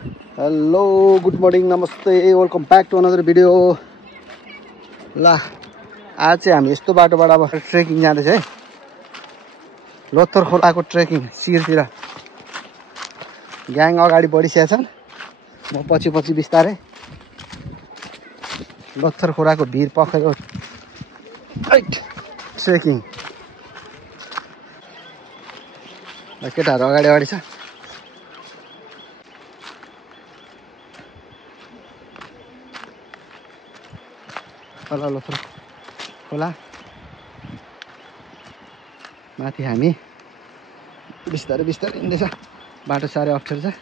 Hello good morning नमस्ते welcome back to another video. ल आज चाहिँ हामी यस्तो बाटोबाट अब ट्रेकिङ जाँदैछ है, लोथर खोलाको ट्रेकिङ। शिरतिर ग्याङ अगाडि बढिसकेका छन्, म पछि पछि बिस्तारै लोथर खोलाको भिर पखेको ट्रेकिङ। केटाहरू अगाडि अगाडि छ। तल लोथर खोला माथि हामी बिस्तारै बिस्तारै हिँड्दैछ। बाटो साह्रै अप्ठ्यारो छ।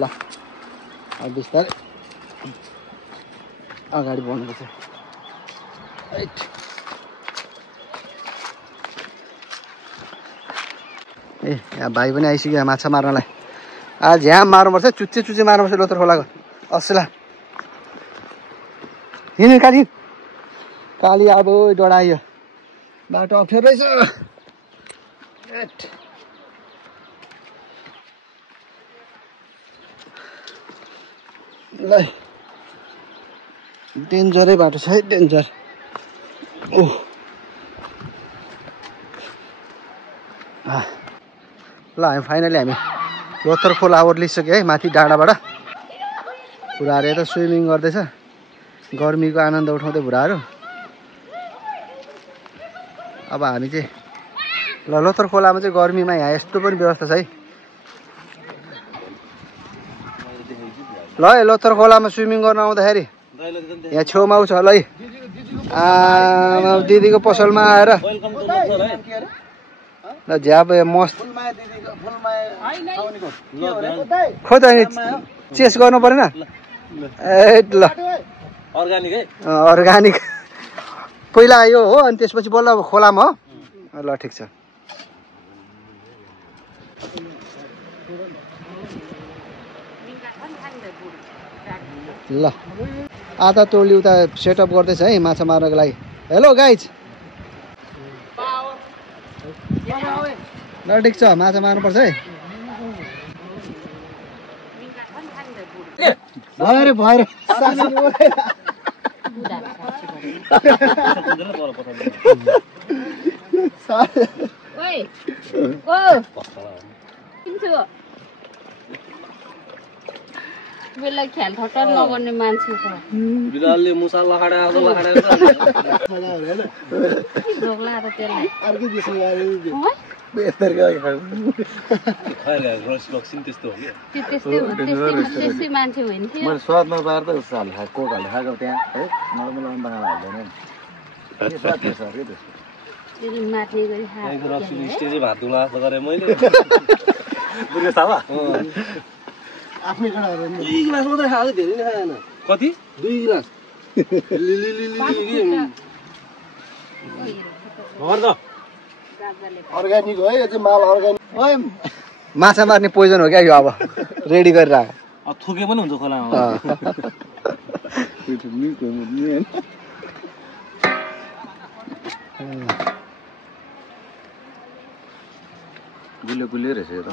ल अब बिस्तारै अगाडि बढ्नुपर्छ। ए यहाँ भाइ पनि आइसक्यो माछा मार्नलाई। आज यहाँ मार्नुपर्छ, चुच्चे चुच्चे मार्नुपर्छ लोथर खोलाको असला। हिँड्नु काली काली अब डढाइयो, बाटो अप्ठ्यारो रहेछ। ल डेन्जरै बाटो छ है, डेन्जर। ओह ल हामी फाइनली हामी लोथर खोला ओर्लिसक्यो है, माथि डाँडाबाट। बुढाहरू यता स्विमिङ गर्दैछ, गर्मीको आनन्द उठाउँदै बुढाहरू। अब हामी चाहिँ ल लोथर खोलामा चाहिँ गर्मीमा यहाँ यस्तो पनि व्यवस्था छ है। ल है लोथर खोलामा स्विमिङ गर्न आउँदाखेरि यहाँ छेउमा छ ल है। दिदीको पसलमा आएर ल झ्याप मस्त खोइ त नि चेस गर्नु परेन। ए ल अर्ग्यानिक पहिला आयो हो, अनि त्यसपछि बल्ल खोलामा हो। ल ठिक छ। ल आधा टोली उता सेटअप गर्दैछ है माछा मार्नको लागि। Hello guys. ल ठिक छ, माछा मार्नुपर्छ है। भएर भएर बेला ख्याल ठट्टा नगर्ने मान्छे छ। बिरालले मुसा लखाडा झोक्ला त त्यसलाई अर्कै देशमा गएर त्यस्तो हो कि त्यस्तै मान्छे होइन थियो। मैले स्वाद नपाएर त साल कोकहरूले खाएको त्यहाँ है, नर्मल अन्डा हाल्दैन नि। स्वाद के छ के त्यसको त्यसले मार्ने गरी स्टेजै भात दुला जस्तो गरेँ मैले। बुढो थाहा आफ्नै केटाहरू 2 गिलास मात्रै खाएको, धेरै नै खाएन। कति 2 गिलास अर्ग्यानिक हो है, यो चाहिँ माल अर्ग्यानिक। ओए माछा मार्ने पोइजन हो क्या यो, अब रेडी गरेर आयो। अब थुके पनि हुन्छ खोलामा। गुलियो गुलियो रहेछ यो त,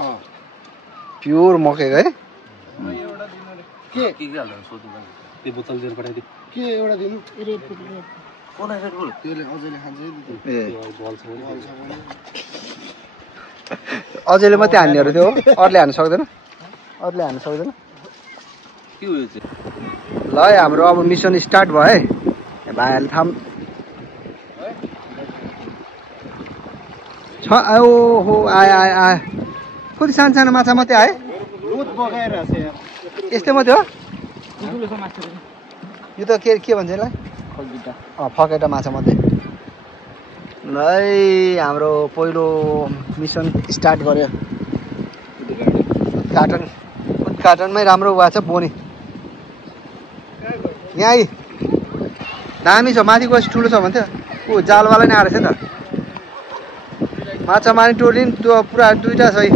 प्योर मकैको है। के हाल्दैन सोध्नु पर्ने, त्यो बोतल लिएर पठाइदियो। के एउटा दिनु रेड बुल कुनै रेड बुल त्यसले अझैले खान्छ है। ए बल छ अझैले मात्रै हान्नेहरू त्यो, अरूले हान्न सक्दैन, अरूले हान्न सक्दैन। के हो यो चाहिँ? ल है हाम्रो अब मिसन स्टार्ट भयो है। भाइहरूले थाम छ। ओहो आयो आयो आयो, कति सानो सानो माछा मात्रै आयो। यस्तै मात्रै हो यो त। के भन्छ यसलाई? फकेटा माछा मात्रै। ल है हाम्रो पहिलो मिसन स्टार्ट गर्यो। उद्घाटनमै राम्रो भएको छ बोनी। यहाँ आइ दामी छ, माथि गएपछि ठुलो छ भन्थ्यो। ऊ जालवाला नै आएर छ त। माछा मार्ने टोली नि पुरा 2टा छ है,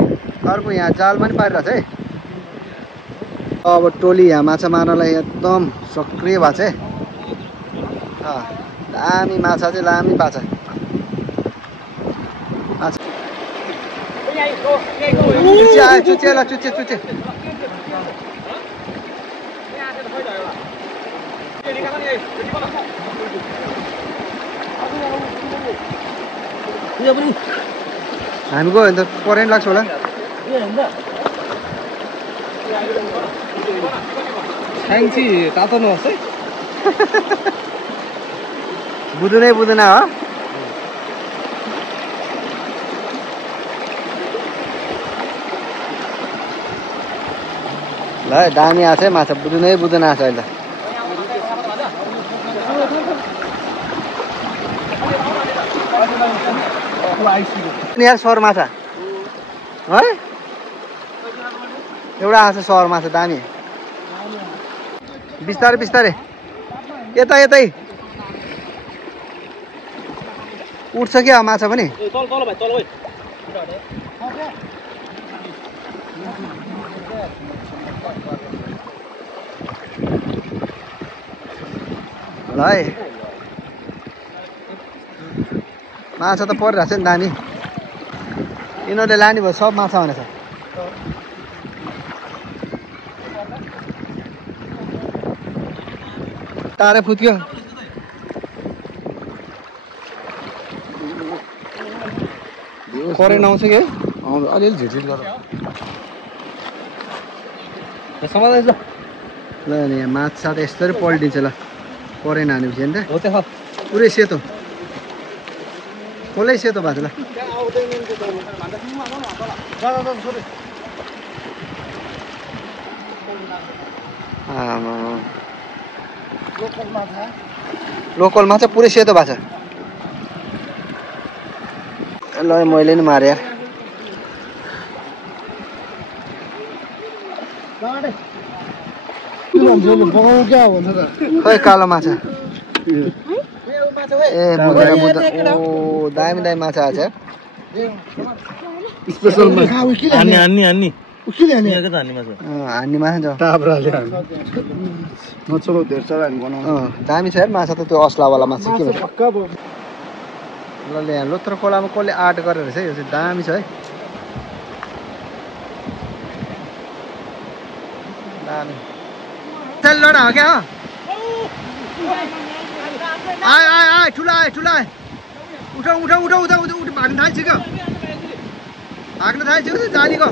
अर्को यहाँ जालमा पनि पारिरहेको छ है। अब टोली यहाँ माछा मार्नलाई एकदम सक्रिय भएको छ है। दामी माछा चाहिँ लामी पाछ। अच्छा चुच्चे आयो चुच्चे ल चुच्चे चुच्चे हामी गयो भने त करेन्ट लाग्छ होला छ्याङ्ची तातो नहोस् है बुझ्नै बुझ्दैन हो ल दामी आछ है माछा बुझ्नै बुझ्दैन आछ अहिले यहाँ सर माछा है एउटा आछ सर माछा दामी बिस्तारै बिस्तारै यता यतै उठ्छ क्या माछा पनि ल है माछा त परिरहेको छ नि दामी यिनीहरूले लाने भयो सब माछा भनेछ तारै फुत्क्यो करेन्ट आउँछ कि है अलिअलि झिटझिट गर ल नि यहाँ माछा त यस्तरी पल्टिन्छ ल करेन्ट हानेपछि नि त पुरै सेतो कसलाई सेतो भएको छ ल लोकल माछा पुरै सेतो भएको छ ल मैले नि मारे खै कालो माछा ए बुझेर बुझ ओ दामी दामी माछा आछ स्पेशल हान्ने हान्ने माछा छ दामी छ यार माछा त त्यो अस्लावाला माछा के भन्छ ल यहाँ लोथ्रो खोलामा कसले आर्ट गरेर रहेछ है यो चाहिँ दामी छ है दामी चल लडा हो क्या हो आय आय आय ठुला आय ठुला आय उठाउ उठाउ उठाउ उठाउ उठाउ भाग्न थाल्छ क्या भाग्न थाल्छ जालीको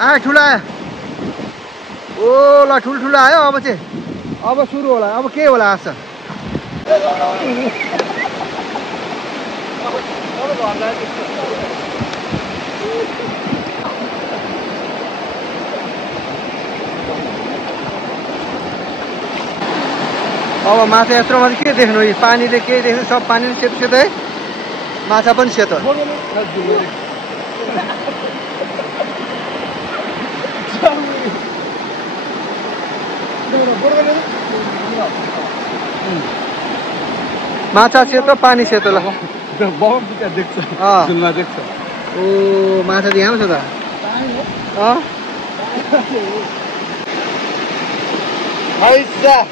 आय ठुला आयो ओ ल ठुल्ठुलो आयो अब चाहिँ अब सुरु होला अब के होला आछ अब माछा यत्रोमा चाहिँ के देख्नु यो पानीले के देख्नु सब पानी सेतो सेतो है माछा पनि सेतो माछा सेतो पानी सेतो ल ओ माछा त यहाँ छ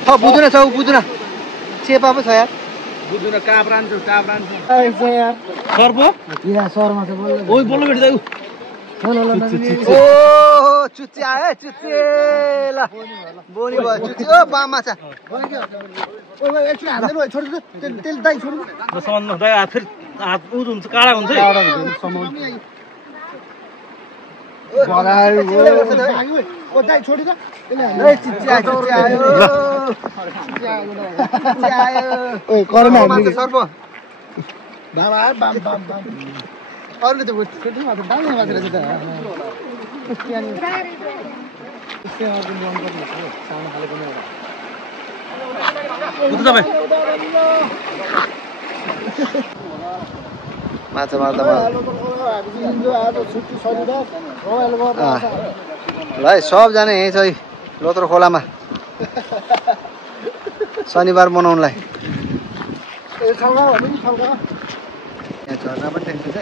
त बुझ्नु छ बुझ्नु चेपा पो छ यार बुझ्नु काप रान्छ ओ चुच्चे आयो चुच्चे ल बोनी भयो चुच्चे ओ बाम माछा काडा हुन्छ अरूले त छोड्नु दामी माछा रहेछ त माछा मार्दा ल है सबजना यहीँ छ है लोथ्रो खोलामा शनिबार मनाउनलाई यहाँ झर्ना पनि देख्छ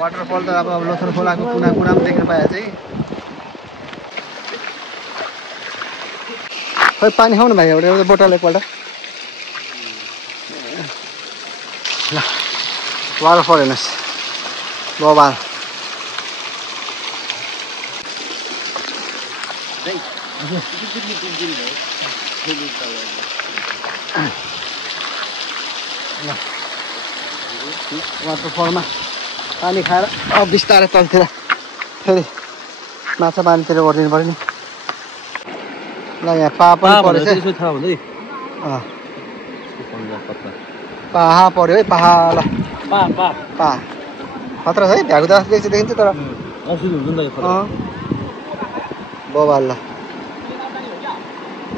वाटरफल त अब लोथ्रो खोलाको कुना कुनामा देख्न पाए चाहिँ खै पानी खाउनु भाइ एउटा बोतल एकपल्ट ल वाटरफल हेर्नुहोस् बबाल वाटरफलमा पानी खाएर अब बिस्तारै तलतिर फेरि माछा पानीतिर ओर्लिनु पऱ्यो नि ल यहाँ पा पनि परेछ पाहा पऱ्यो है पाहा ल पा खतरा छ है भ्याएको जस्तो देखिन्छ तर बबाल ल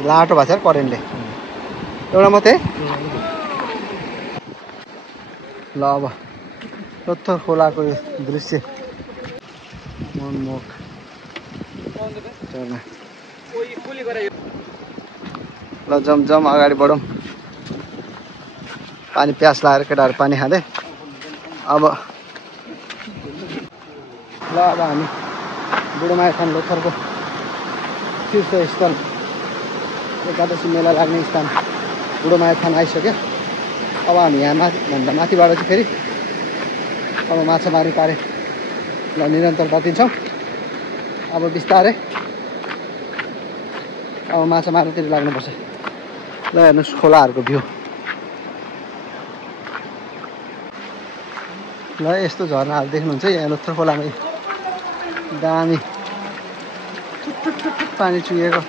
लाटो भएको छ करेन्टले एउटा मात्रै ल अब लोथर खोलाको यो दृश्य मनमोहक ल जम अगाडि बढौँ पानी प्यास लागेर केटाहरू पानी खाँदै अब हामी बुढोमाया थान लोथरको तीर्थस्थल एकादशी मेला लाग्ने स्थान बुढोमाया थान आइसक्यो अब हामी यहाँ भन्दा माथिबाट चाहिँ फेरि अब माछा मार्ने कार्य ल निरन्तरता दिन्छौँ अब बिस्तारै अब माछा मार्नेतिर लाग्नुपर्छ ल हेर्नुहोस् खोलाहरूको भ्यू ल यस्तो झरनाहरू देख्नुहुन्छ यहाँ लोथर खोलामा दामी पानी चुहिएको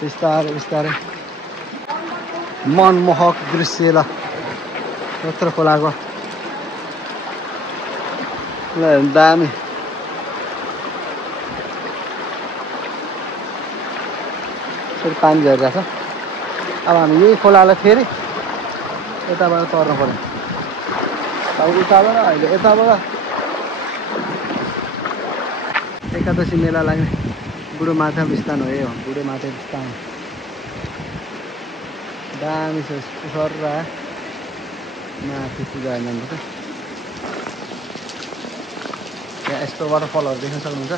बिस्तारै मनमोहक दृश्य ल लोथर खोलाको ल दामी फेरि पानी झरिरहेको छ अब हामी यही खोलालाई फेरि यताबाट तर्नु पर्यो अब उताबाट अहिले यताबाट एकादशी मेला लाग्ने बुढोमाथा स्थान हो यो बुढोमाथा स्थान दामी छ सर्रा माथि पूजा हेर्नुहुन्छ यहाँ यस्तो वाटरफलहरू देख्न सक्नुहुन्छ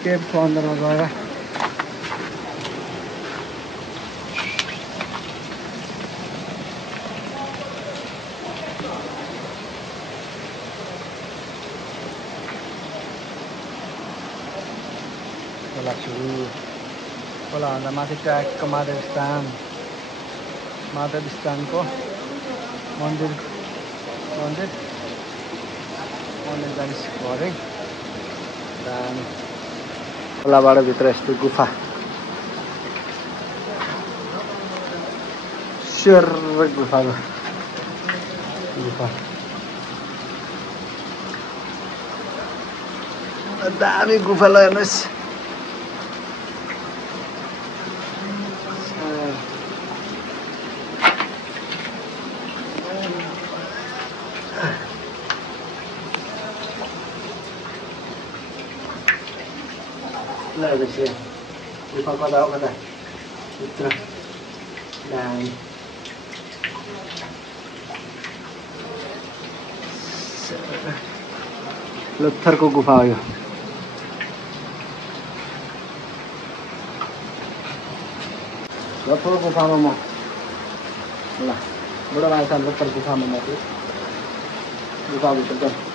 केभको अन्दरमा गएर खोलाभन्दा माथि ट्याकको महादेव स्थानको मन्दिर जाने घरै दामी खोलाबाट भित्र यस्तो गुफा गुफा दामी गुफा ल हेर्नुहोस् गुफा कता हो कता भित्र दामी लोथरको गुफा हो यो लोथर गुफामा म ल बुढोमाया थान लोथर गुफामा म गुफाभित्र जाउँ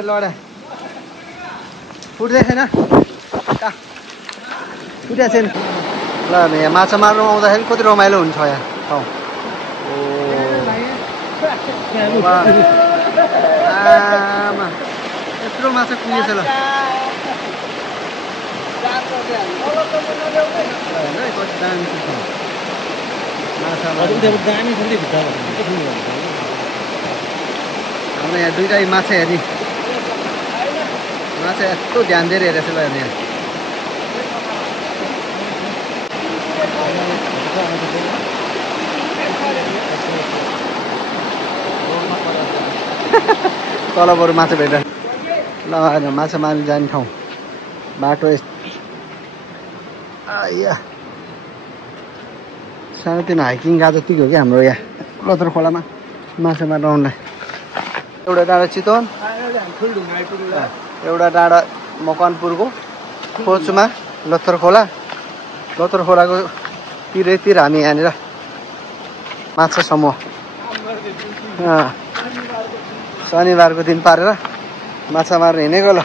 लडे फुट्दै छैन कहाँ फुटेको छैन ल यहाँ माछा मार्नु आउँदाखेरि कति रमाइलो हुन्छ यहाँ ठाउँ आमा यत्रो माछा कुहिएछ ल कति दामी माछा हाम्रो यहाँ दुईवटा माछा हेर्ने माछा यस्तो ध्यान दिएर हेरेको छु ल यहाँ तल बरु माछा भेट्दा ल माछा मार्न जाने ठाउँ बाटो आइया सानोतिनो हाइकिङ गएको जतिको हो कि हाम्रो यहाँ लोथर खोलामा माछा मार्न आउनलाई एउटा डाँडा चितवन एउटा डाँडा मकवानपुरको कोचमा लोथर खोलाको तिरैतिर हामी यहाँनिर माछा समूह शनिबारको दिन पारेर माछा मार्न हिँडेको ल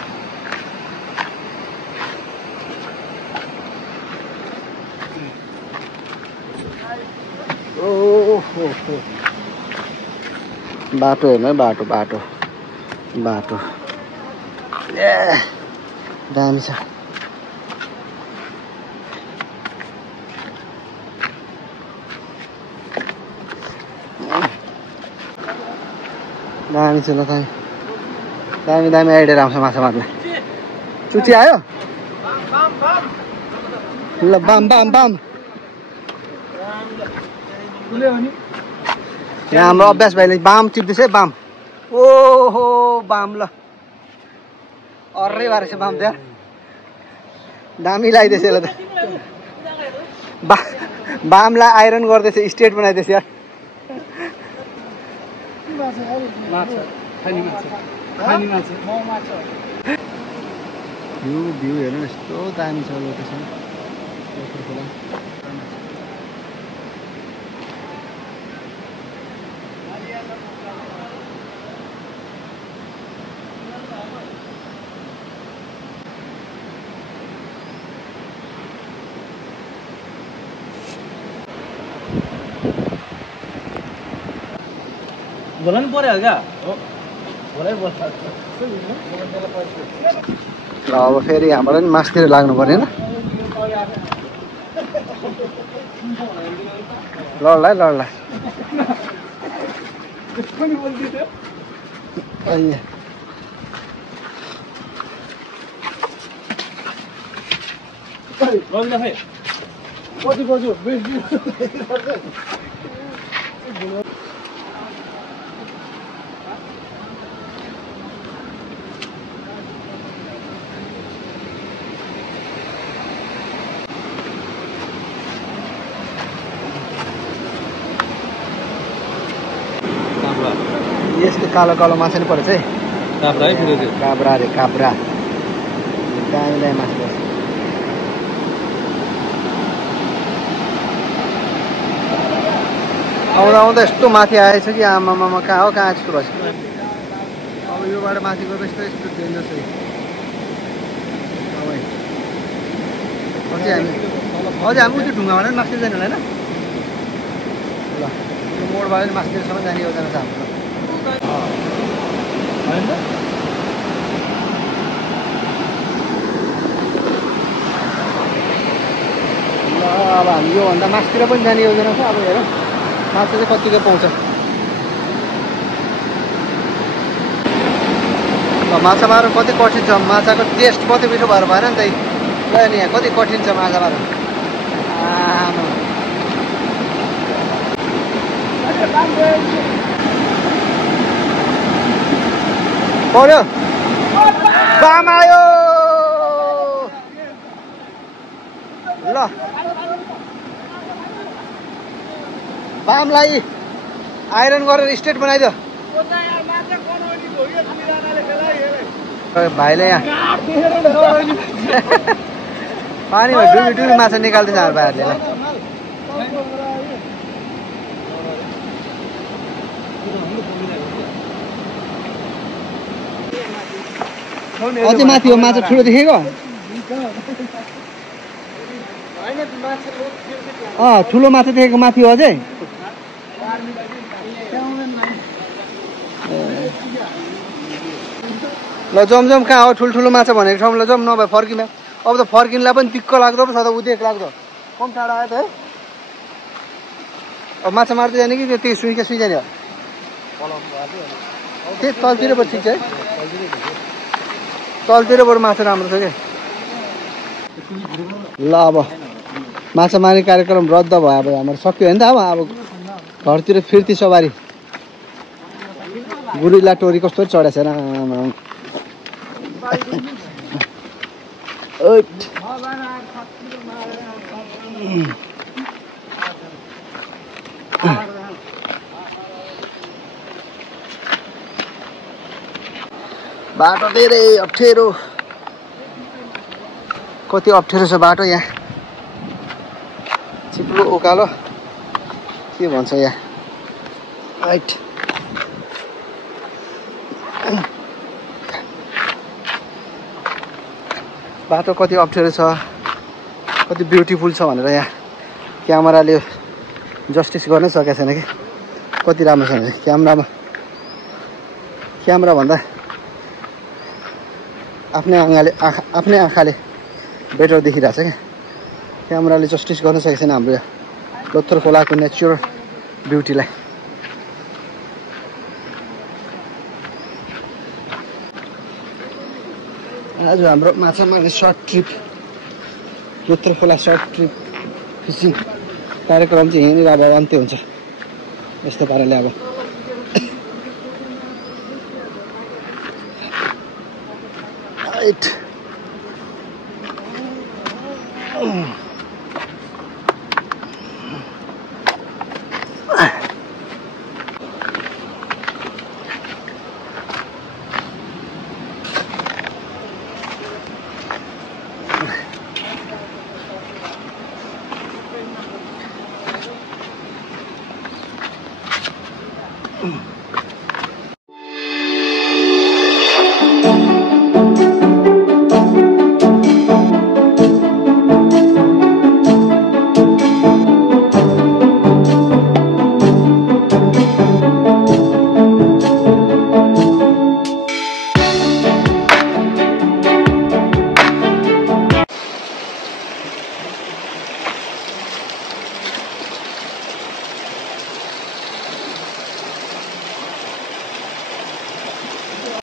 बाटो हेर्नु है बाटो ए दामी छ दामी छ ल दामी आइडिया आउँछ माछा मार्न चुची आयो ल बाम यहाँ हाम्रो अभ्यास भाइले बाम टिप्दैछ है बाम ओहो बाम ल अर्रै भएर छ बाम त्यहाँ दामी लगाइदिएछ यसले त बामलाई आइरन गर्दैछ स्ट्रेट बनाइदिएछ यार भ्यू हेर्नु यस्तो दामी छ लोकेसन बोल्नु पर्यो क्या ल अब फेरि यहाँबाट नि मासतिर लाग्नु पर्ने लड्ला यसको कालो माछा नि परेछ है काब्रा दामी माछा पर्छ आउँदा यस्तो माथि आएछ कि आमामा कहाँ यस्तो भएछ अब योबाट माथि गएर यस्तो डेन्जर छ हामी उयो ढुङ्गाबाट पनि मास्तिर जाने होला होइन ल यो मोडबाट पनि मास्तिरसम्म जाने योजना छ हाम्रो ल अब हामी योभन्दा मास्तिर पनि जाने योजना छ अब हेर माछा चाहिँ कतिको पाउँछ माछा मार्नु कति कठिन छ माछाको टेस्ट कति मिठो भएर भएन नि त नि यहाँ कति कठिन छ माछा मार्नु पर्यो बाम आयो ल बामलाई आइरन गरेर स्ट्रेट बनाइदियो भाइले यहाँ पानीमा डुबी माछा निकाल्दैछ हाम्रो भाइहरूले अझै माथि हो माछा ठुलो देखेको ठुलो माछा देखेको माथि हो अझै ल जम कहाँ हो ठुल्ठुलो माछा भनेको ठाउँ ल जम नभए फर्किन अब त फर्किनलाई पनि दिक्क लाग्दो पो छ त उदेक लाग्दो कम टाढो आयो त है अब माछा मार्दै जाने कि त्यही सुई जाने हो त्यही तलतिर पो ठिक छ है तलतिर बरु माछा राम्रो छ क्या ल अब माछा मार्ने कार्यक्रम रद्द भयो अब हाम्रो सक्यो होइन त अब घरतिर फिर्ती सवारी गुरिल्ला टोरी कस्तो चढेको छ बाटो धेरै अप्ठ्यारो कति अप्ठ्यारो छ बाटो यहाँ चिप्लो उकालो के भन्छ यहाँ राइट बाटो कति अप्ठ्यारो छ कति ब्युटिफुल छ भनेर यहाँ क्यामेराले जस्टिस गर्नै सकेको छैन कि कति राम्रो छ भने क्यामेरा भन्दा आफ्नै आँखाले बेटर देखिरहेछ क्या क्यामेराले जस्टिस गर्न सकेको छैन हाम्रो लोथर खोलाको नेचुरल ब्युटीलाई आज हाम्रो माछा मार्ने सर्ट ट्रिप लोथर खोला सर्ट ट्रिप फिसिङ कार्यक्रम चाहिँ यहीँनिर अब अन्त्य हुन्छ यस्तो पाराले अब राइट